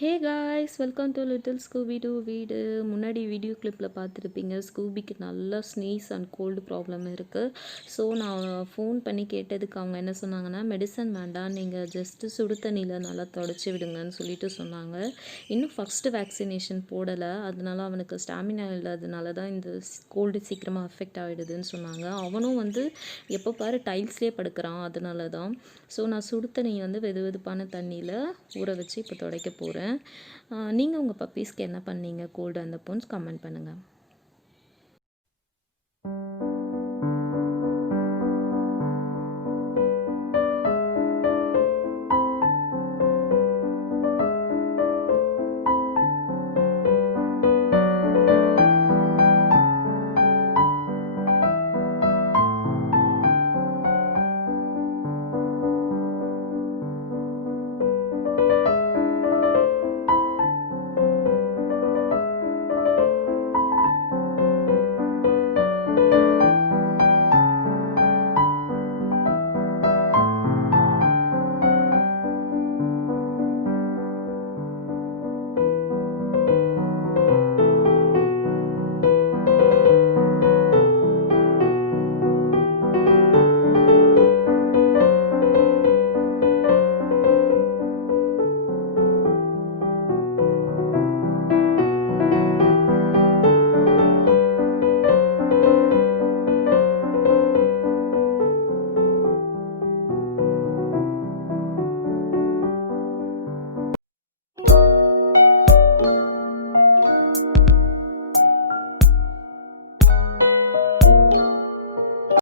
Hey guys, welcome to little Scooby two வீடு. முன்னாடி video கிளிப்பில் பார்த்துருப்பீங்க, ஸ்கூபிக்கு நல்லா ஸ்னீஸ் அண்ட் கோல்டு ப்ராப்ளம் இருக்குது. ஸோ நான் ஃபோன் பண்ணி கேட்டதுக்கு அவங்க என்ன சொன்னாங்கன்னா, மெடிசன் வேண்டாம், நீங்கள் ஜஸ்ட்டு சுடு தண்ணியில் நல்லா தொடச்சி விடுங்கன்னு சொல்லிட்டு சொன்னாங்க. இன்னும் ஃபஸ்ட்டு வேக்சினேஷன் போடலை, அதனால அவனுக்கு ஸ்டாமினா இல்லாததுனால தான் இந்த கோல்டு சீக்கிரமாக அஃபெக்ட் ஆகிடுதுன்னு சொன்னாங்க. அவனும் வந்து எப்போ பாரு டைல்ஸ்லேயே படுக்கிறான், அதனால தான். ஸோ நான் சுடு தண்ணியை வந்து வெது வெதுப்பான தண்ணியில் ஊற வச்சு இப்போ துடைக்க போகிறேன். நீங்கள் உங்கள் பப்பீஸ்க்கு என்ன பண்ணீங்க கோல்டு வந்தப்போன்னு கமெண்ட் பண்ணுங்கள்.